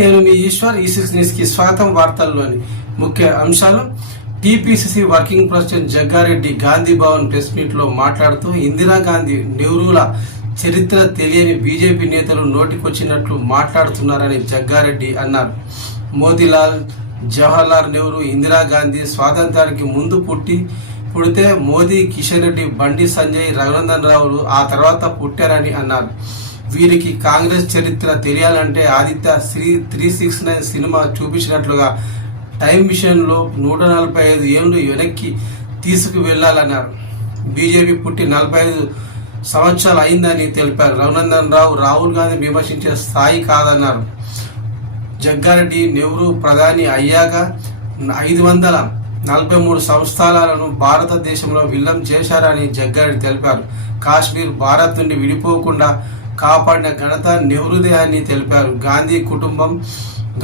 నేను మీ ఈశ్వర్ ఈ6 న్యూస్ కి స్వాగతం. వార్తల్లోని ముఖ్య అంశాలు. TPCC working president Jagga Reddy Gandhi Bhavan press meet లో మాట్లాడుతూ ఇందిరాగాంధీ, నెహ్రూల చరిత్ర తెలియని బీజేపీ నేతలు నోటికొచ్చినట్లు మాట్లాడుతున్నారని జగ్గారెడ్డి అన్నారు. మోతీలాల్, జవహర్లాల్ నెహ్రూ, ఇందిరాగాంధీ స్వాతంత్రానికి ముందు పుడితే మోదీ, కిషన్ రెడ్డి, బండి సంజయ్, రఘునందన్ రావులు ఆ తర్వాత పుట్టారని అన్నారు. వీరికి కాంగ్రెస్ చరిత్ర తెలియాలంటే ఆదిత్య 369 సినిమా చూపించినట్లుగా టైం మిషన్లో 145 ఏళ్లు వెనక్కి తీసుకువెళ్లాలన్నారు. బీజేపీ పుట్టి 45 సంవత్సరాలు అయిందని తెలిపారు. రఘునందన్ రావు రాహుల్ గాంధీ విమర్శించే స్థాయి కాదన్నారు. జగ్గారెడ్డి నెహ్రూ ప్రధాని అయ్యాక 543 సంస్థానాలను భారతదేశంలో విలీనం చేశారని జగ్గారెడ్డి తెలిపారు. కాశ్మీర్ భారత్ నుండి విడిపోకుండా కాపాడిన ఘనత నెహ్రూదే అని తెలిపారు.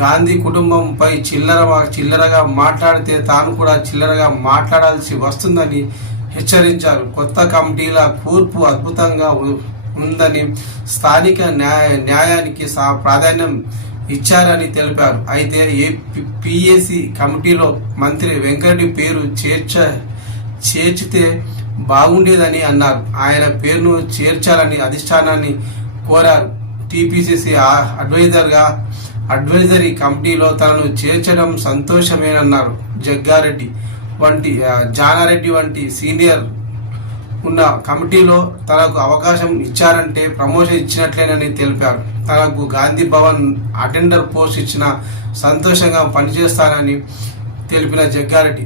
గాంధీ కుటుంబంపై చిల్లరగా మాట్లాడితే తాను కూడా చిల్లరగా మాట్లాడాల్సి వస్తుందని హెచ్చరించారు. కొత్త కమిటీల కూర్పు అద్భుతంగా ఉందని, స్థానిక న్యాయానికి ప్రాధాన్యం ఇచ్చారని తెలిపారు. అయితే పిఏసి కమిటీలో మంత్రి వెంకరెడ్డి పేరు చేర్చితే బాగుండేదని అన్నారు. ఆయన పేరును చేర్చాలని అధిష్టానాన్ని కోరారు. టీపీసీసీ అడ్వైజరీ కమిటీలో తనను చేర్చడం సంతోషమేనన్నారు. జానారెడ్డి వంటి సీనియర్ ఉన్న కమిటీలో తనకు అవకాశం ఇచ్చారంటే ప్రమోషన్ ఇచ్చినట్లేనని తెలిపారు. తనకు గాంధీ భవన్ అటెండర్ పోస్ట్ ఇచ్చిన సంతోషంగా పనిచేస్తానని తెలిపిన జగ్గారెడ్డి